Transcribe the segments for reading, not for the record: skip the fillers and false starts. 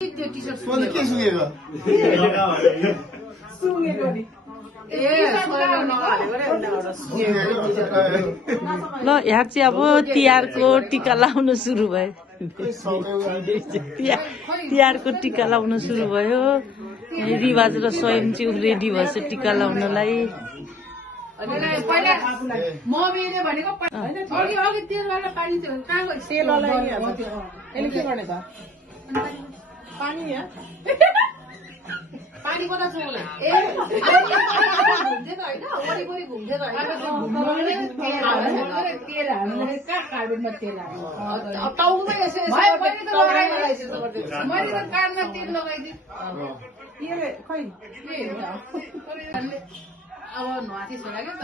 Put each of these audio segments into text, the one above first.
त्यो टी-सर्ट के सुनेको सुनेको नि ल यहाँ चाहिँ अब तिहारको टिका लाउन सुरु भयो तिहारको टिका लाउन सुरु भयो रिवाज र स्वयं चाहिँ रेडी भएछ टिका लाउनलाई मम्मीले भनेको अघि अघि तेलवाला पानी कहाँ गयो तेलवाला यसले के गर्ने त पानी पानी कता छ होला ए घुम्थे त होइन वरिपरि घुम्थे त होइन तेल हाल्नु कहाँ कार्बेटमा तेल हाल्नु टाउमा यसो मैले त कानमा तेल लगाइदिएँ खै अब नुहाती छोरा क्या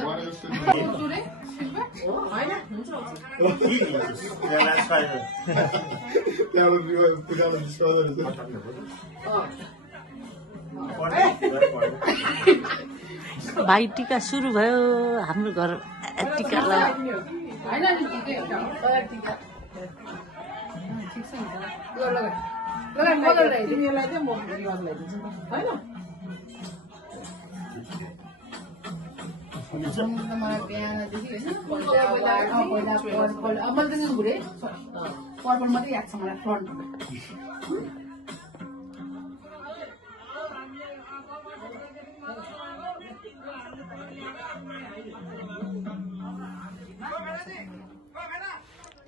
भाइ टिका सुरु भयो हाम्रो घर टिका मलाई बिहानदेखि होइन मैले त घुरेँ पर्पल मात्रै याद छ मलाई फ्रन्ट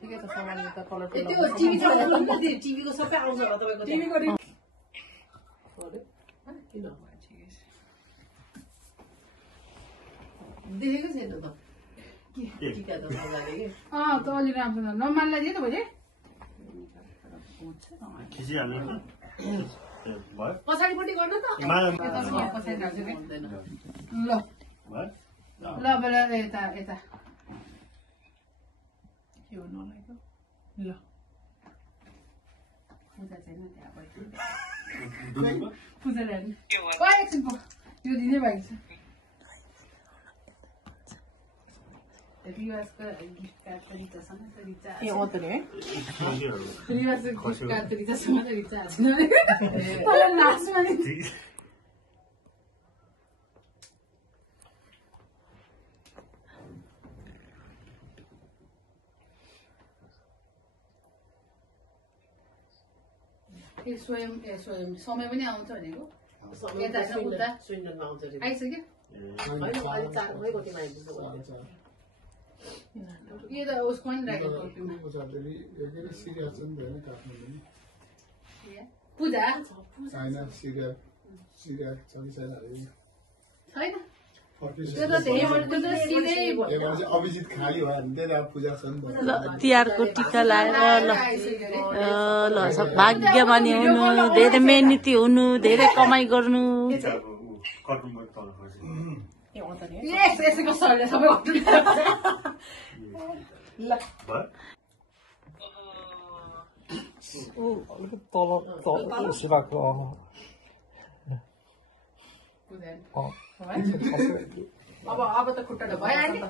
ठिकै छ सामान त कलर टिभीको सबै आउँछ होला तपाईँको टिभीको देखेको छैन त टिका त मजाले त अलि राम्रो नमान्लाई दिए त मैले पछाडिपट्टि गर्नु त पछाडि राख्छु ल ल बेला यता यता के भन्नु होला ल पूजा छैन त्यहाँ पूजा ल्याउनु एकछिन यो दिनै भएको छ रिवाजको गिफ्ट कार्ड त रिचासँग त रिचा रिवाजको गिफ्ट कार्ड त रिचासँग त रिचा छैन लास्टमा नि स्वयं समय पनि आउँछ भनेको यता होइन उता आइसक्यो यो त उसको पनि राखेको पूजा छैन तिहारको टिका लाएर ल भाग्यमानी हुनु धेरै मेहनती हुनु धेरै कमाइ गर्नु अब त खुट्टा भइहाल्यो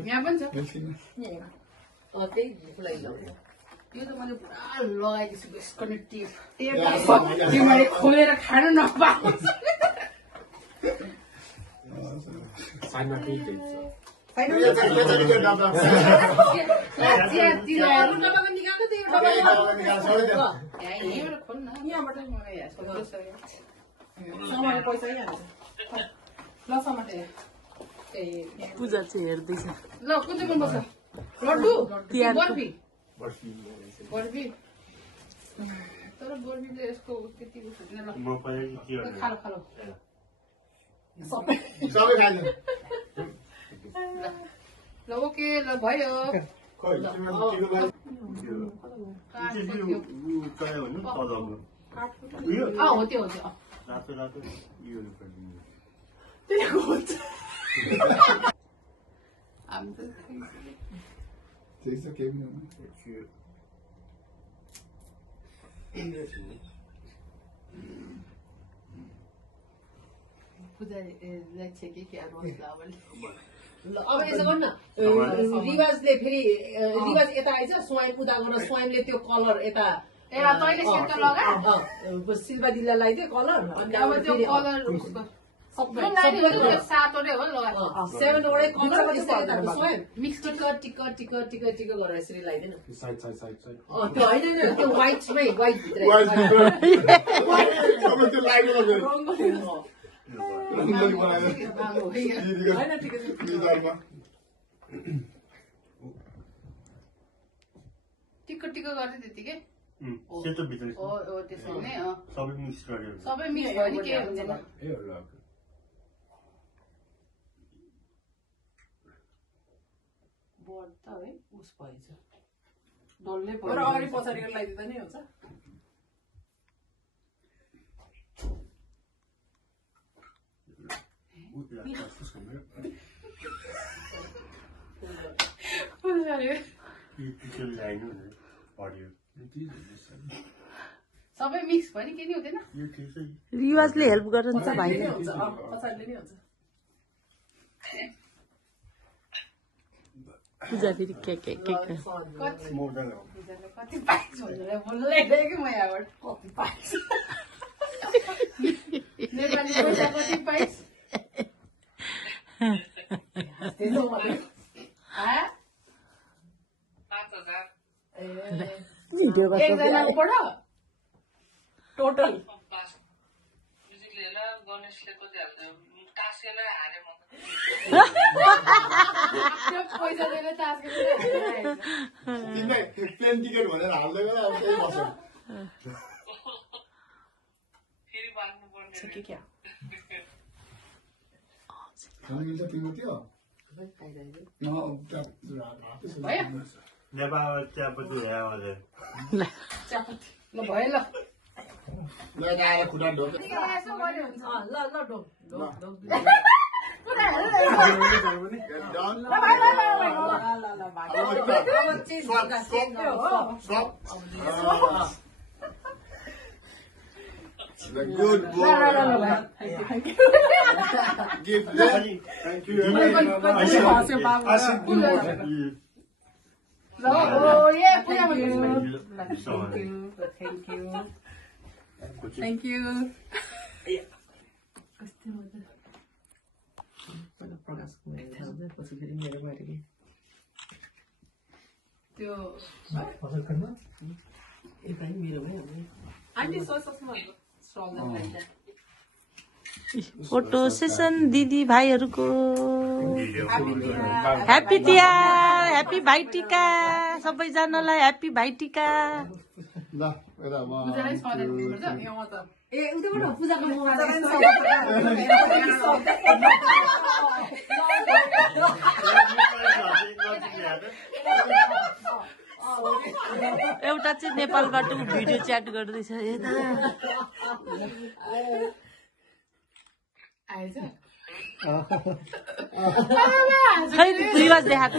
यहाँ पनि छ यो त मैले पुरा लगाइदिन्छु यसको नि टेप मैले खोलेर खानु नपाओस् पूजा चाहिँ हेर्दैछ ल कुन चाहिँ मनपर्छ लड्डु बर्फी बर्फी तर बर्फीले यसको त्यति हुँदैन ल खालो खालो ल ओके ल भयो हो त्यो पूजा छेके क्या अब यसो गर्नु रिवाजले फेरि रिवाज यता आइज स्वाइम उता गर्न स्वाइमले त्यो कलर यता तैँले सेतो लगा सिल्भा दिल्ला लगाइदियो कलर अब त्यो कलर सातो नै हो लगा 7 वटै कलर स्वयं मिक्स टिक गरेर यसरी लगाइदिनु त्यो होइन त्यो व्हाइटमै व्हाइट भित्र टिक्को गर्दै त्यतिकै सेतो भित्र त्यसो नै सबै मिक्स गरेर सबै मिक्स भयो नि के हुँदैन बढ्दा है उस भएछ डल्लै भयो अगाडि पछाडि लगाइदिँदा नि हुन्छ सबै मिक्स भयो नि के नि हुँदैन रिवाजले हेल्प गर्नुहुन्छ भाइले पछाडि नै हुन्छ पूजा फेरि के कति पाइस भनेर बोल्दै कि म यहाँबाट कति पाइस नेपाली पैसा कति पाइस एकजनाको पढ टोटल पैसा दिएर तास प्लेन टिकट भनेर हाल्दै गर्दा अब त्यही बस्छ मिल्छ तिम्रो त्यो नेपाल चियापत्ती ल भयो ल आएर खुट्टा ढोक यसो गऱ्यो हुन्छ ल ढोक The good boy. Give them. Thank you. Thank you. Photo session दिदी भाइहरूको ह्याप्पी तिहार ह्याप्पी भाइटिका सबैजनालाई ह्याप्पी भाइटिका एउटा चाहिँ नेपालबाट भिडियो च्याट गर्दैछ खै रिवाज देखाएको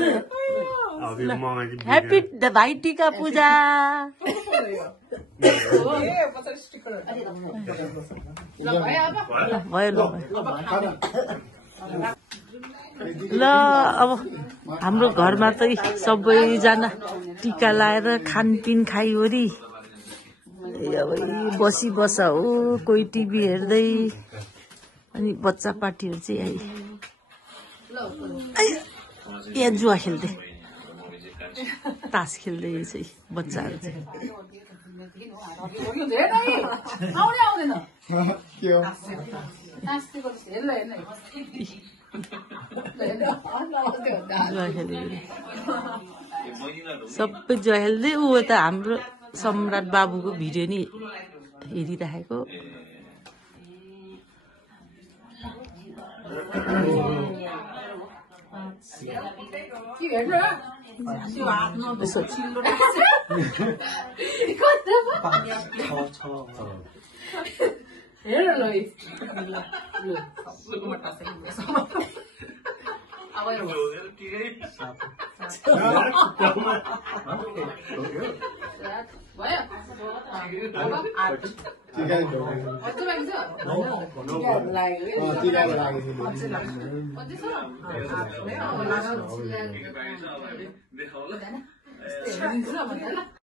ह्याप्पी भाइटिका पूजा भयो ल अब हाम्रो घरमा चाहिँ सबैजना टिका लाएर खानपिन खाइवरी अब बसी बस हो कोही टिभी हेर्दै अनि बच्चा पार्टीहरू चाहिँ यहाँ जुवा खेल्दै तास खेल्दै चाहिँ बच्चाहरू चाहिँ जुवा खेल्दै सबै जुवा खेल्दै ऊ त हाम्रो सम्राट बाबुको भिडियो नि हेरिराखेको भयो टिकाको ढोका अझै बाँकी छ टिकाहरू लाग्यो है। टिकाको लागि अझै छ देखाउला ल